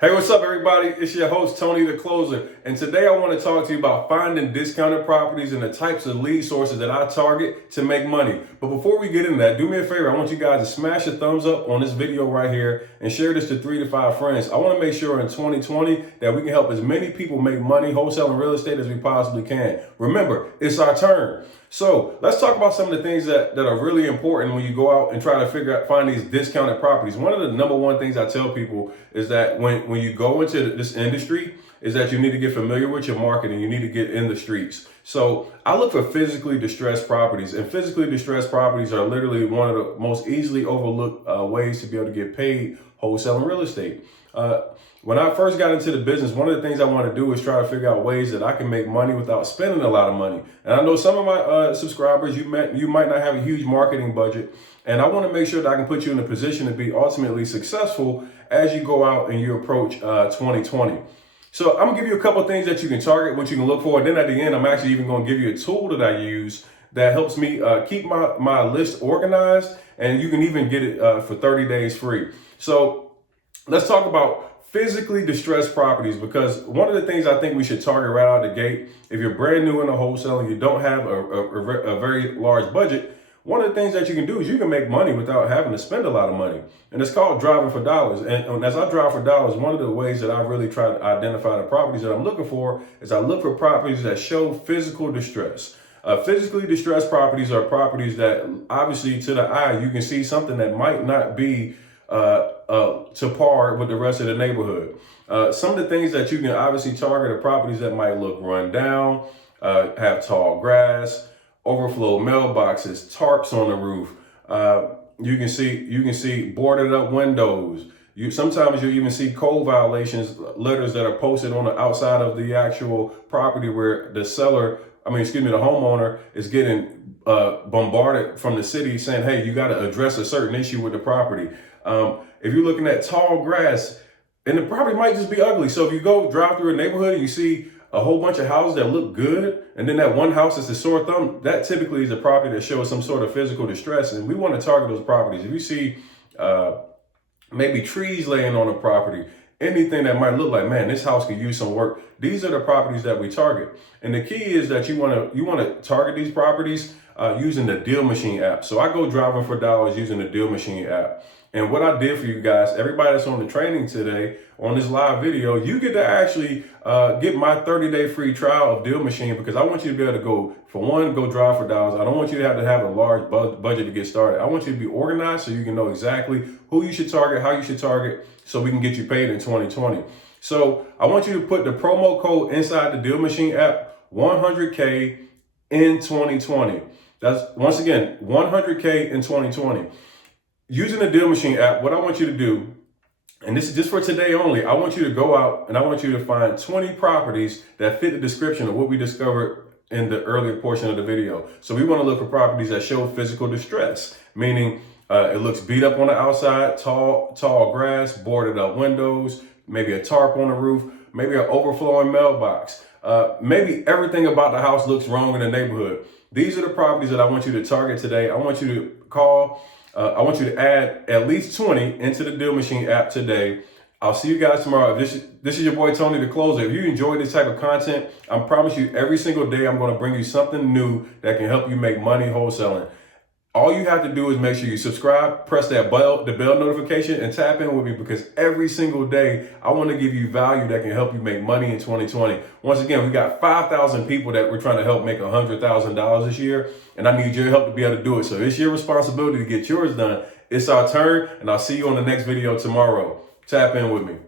Hey, what's up, everybody? It's your host, Tony the Closer. And today I want to talk to you about finding discounted properties and the types of lead sources that I target to make money. But before we get into that, do me a favor. I want you guys to smash a thumbs up on this video right here and share this to 3 to 5 friends. I want to make sure in 2020 that we can help as many people make money wholesaling real estate as we possibly can. Remember, it's our turn. So let's talk about some of the things that are really important when you go out and try to find these discounted properties. One of the number one things I tell people is that when you go into this industry is that you need to get familiar with your market and you need to get in the streets. So I look for physically distressed properties, and physically distressed properties are literally one of the most easily overlooked ways to be able to get paid wholesaling real estate. When I first got into the business, one of the things I want to do is try to figure out ways that I can make money without spending a lot of money. And I know some of my subscribers, you might not have a huge marketing budget. And I want to make sure that I can put you in a position to be ultimately successful as you go out and you approach 2020. So I'm gonna give you a couple of things that you can target, what you can look for. And then at the end, I'm actually even gonna give you a tool that I use that helps me keep my list organized. And you can even get it for 30 days free. So let's talk about physically distressed properties, because one of the things I think we should target right out of the gate, if you're brand new in the wholesale and you don't have a very large budget, one of the things that you can do is you can make money without having to spend a lot of money. And it's called driving for dollars. And as I drive for dollars, one of the ways that I really try to identify the properties that I'm looking for is I look for properties that show physical distress. Physically distressed properties are properties that obviously to the eye, you can see something that might not be to par with the rest of the neighborhood. Some of the things that you can obviously target are properties that might look run down, have tall grass, overflow mailboxes, tarps on the roof. You can see boarded up windows. Sometimes you even see code violations, letters that are posted on the outside of the actual property where the homeowner is getting bombarded from the city saying, hey, you got to address a certain issue with the property. If you're looking at tall grass, and the property might just be ugly. So if you go drive through a neighborhood and you see a whole bunch of houses that look good, and then that one house is the sore thumb, that typically is a property that shows some sort of physical distress. And we want to target those properties. If you see maybe trees laying on a property, anything that might look like, man, this house could use some work, these are the properties that we target. And the key is that you want to target these properties using the Deal Machine app. So I go driving for dollars using the Deal Machine app. And what I did for you guys, everybody that's on the training today, on this live video, you get to actually get my 30-day free trial of Deal Machine, because I want you to be able to go drive for dollars. I don't want you to have a large budget to get started. I want you to be organized so you can know exactly who you should target, how you should target, so we can get you paid in 2020. So I want you to put the promo code inside the Deal Machine app, 100K in 2020. That's, once again, 100K in 2020. Using the Deal Machine app, what I want you to do, and this is just for today only, I want you to go out and I want you to find 20 properties that fit the description of what we discovered in the earlier portion of the video. So we want to look for properties that show physical distress, meaning it looks beat up on the outside, tall grass, boarded up windows, maybe a tarp on the roof, maybe an overflowing mailbox. Maybe everything about the house looks wrong in the neighborhood. These are the properties that I want you to target today. I want you to call. I want you to add at least 20 into the Deal Machine app today. I'll see you guys tomorrow. This is your boy, Tony the Closer. If you enjoy this type of content, I promise you every single day I'm going to bring you something new that can help you make money wholesaling. All you have to do is make sure you subscribe, press the bell notification, and tap in with me, because every single day I want to give you value that can help you make money in 2020. Once again, we got 5,000 people that we're trying to help make $100,000 this year, and I need your help to be able to do it. So it's your responsibility to get yours done. It's our turn, and I'll see you on the next video tomorrow. Tap in with me.